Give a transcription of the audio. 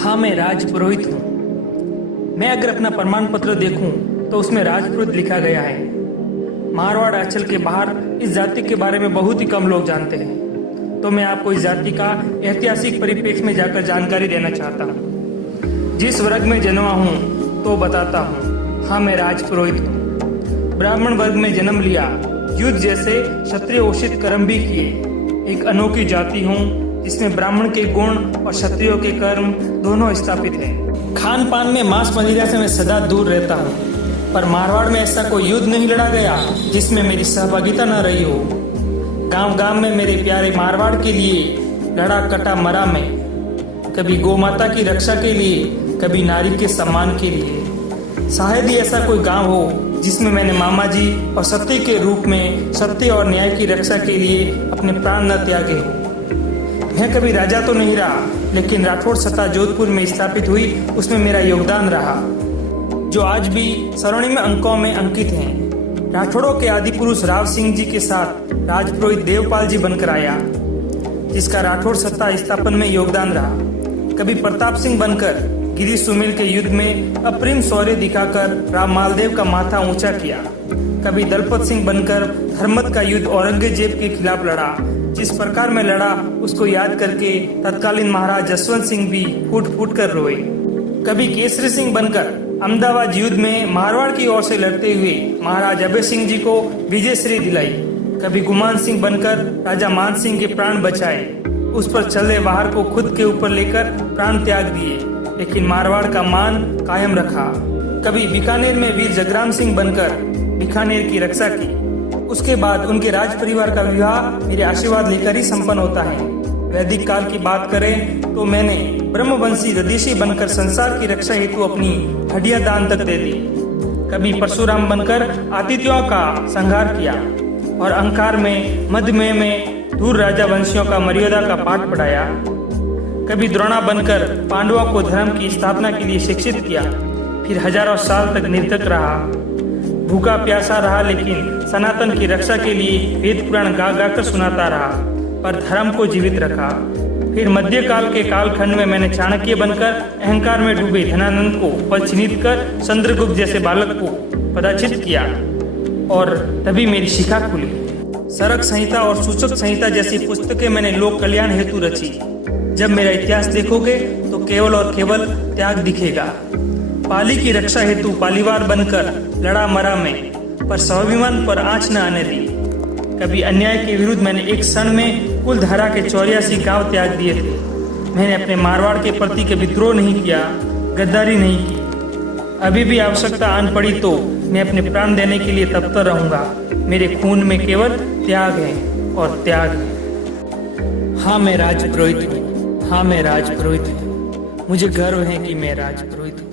हाँ, मैं राजपुरोहित हूँ। मैं अगर अपना प्रमाण पत्र देखूं तो उसमें राजपुरोहित लिखा गया है। मारवाड़ अंचल के बाहर इस जाति के बारे में बहुत ही कम लोग जानते हैं, तो मैं आपको इस जाति का ऐतिहासिक परिप्रेक्ष्य में जाकर जानकारी देना चाहता हूँ। जिस वर्ग में जन्मा हूँ तो बताता हूँ। हाँ, मैं राजपुरोहित हूँ। ब्राह्मण वर्ग में जन्म लिया, युद्ध जैसे क्षत्रिय उचित कर्म भी किए। एक अनोखी जाति हूँ जिसमें ब्राह्मण के गुण और क्षत्रियों के कर्म दोनों स्थापित हैं। खान पान में मांस मदिरा से मैं सदा दूर रहता हूँ, पर मारवाड़ में ऐसा कोई युद्ध नहीं लड़ा गया जिसमें मेरी सहभागिता न रही हो। गांव गांव में मेरे प्यारे मारवाड़ के लिए लड़ा कटा मरा मैं, कभी गौ माता की रक्षा के लिए, कभी नारी के सम्मान के लिए। शायद ही ऐसा कोई गांव हो जिसमें मैंने मामा जी और सत्य के रूप में सत्य और न्याय की रक्षा के लिए अपने प्राण न त्यागे हो। मैं कभी राजा तो नहीं रहा, लेकिन राठौड़ सत्ता जोधपुर में स्थापित हुई उसमें मेरा योगदान रहा, जो आज भी स्वर्णिम अंकों में अंकित हैं। राठौड़ों के आदि पुरुष राव सिंह जी के साथ राजपुरोहित देवपाल जी बनकर आया, जिसका राठौड़ सत्ता स्थापन में योगदान रहा। कभी प्रताप सिंह बनकर गिरी सुमेल के युद्ध में अप्रिम शौर्य दिखाकर राम मालदेव का माथा ऊंचा किया। कभी दलपत सिंह बनकर धर्मत का युद्ध औरंगजेब के खिलाफ लड़ा। जिस प्रकार में लड़ा उसको याद करके तत्कालीन महाराज जसवंत सिंह भी फूट फूट कर रोए। कभी केसरी सिंह बनकर अहमदाबाद युद्ध में मारवाड़ की ओर से लड़ते हुए महाराज अभय सिंह जी को विजयश्री दिलाई। कभी गुमान सिंह बनकर राजा मान सिंह के प्राण बचाए, उस पर चले वाहर को खुद के ऊपर लेकर प्राण त्याग दिए, लेकिन मारवाड़ का मान कायम रखा। कभी बीकानेर में वीर जगराम सिंह बनकर बीकानेर की रक्षा की। उसके बाद उनके राज परिवार का विवाह मेरे आशीर्वाद लेकर ही संपन्न होता है। वैदिक काल की बात करें तो मैंने ब्रह्मवंशी रदीशी बनकर संसार की रक्षा हेतु अपनी हड्डियां दान तक दे दी। कभी परशुराम बनकर आतिथ्यों का संहार किया और अहंकार में मध्यमय में दूर राजा वंशियों का मर्यादा का पाठ पढ़ाया। कभी द्रोणा बनकर पांडवों को धर्म की स्थापना के लिए शिक्षित किया, फिर हजारों साल तक निर्धक रहा, भूखा प्यासा रहा, लेकिन सनातन की रक्षा के लिए वेद पुराण गा गा कर सुनाता रहा, पर धर्म को जीवित रखा। फिर मध्यकाल के कालखंड में मैंने चाणक्य बनकर अहंकार में डूबे धनानंद को पल चिन्हित कर चंद्रगुप्त जैसे बालक को पदाचित किया, और तभी मेरी शिखा खुली। सरक संहिता और सूचक संहिता जैसी पुस्तकें मैंने लोक कल्याण हेतु रची। जब मेरा इतिहास देखोगे तो केवल और केवल त्याग दिखेगा। पाली की रक्षा हेतु पालीवार बनकर लड़ा मरा मैं, पर स्वाभिमान पर आंच न आने दी। कभी अन्याय के विरुद्ध मैंने एक क्षण में कुल धारा के 84 गांव त्याग दिए थे। मैंने अपने मारवाड़ के प्रति कभी द्रोह नहीं किया, गद्दारी नहीं की। अभी भी आवश्यकता आन पड़ी तो मैं अपने प्राण देने के लिए तत्पर रहूंगा। मेरे खून में केवल त्याग है और त्याग है। हाँ, मैं राजपुरोहित हूँ। हाँ, मैं राजपुरोहित हूँ। मुझे गर्व है कि मैं राजपुरोहित हूँ।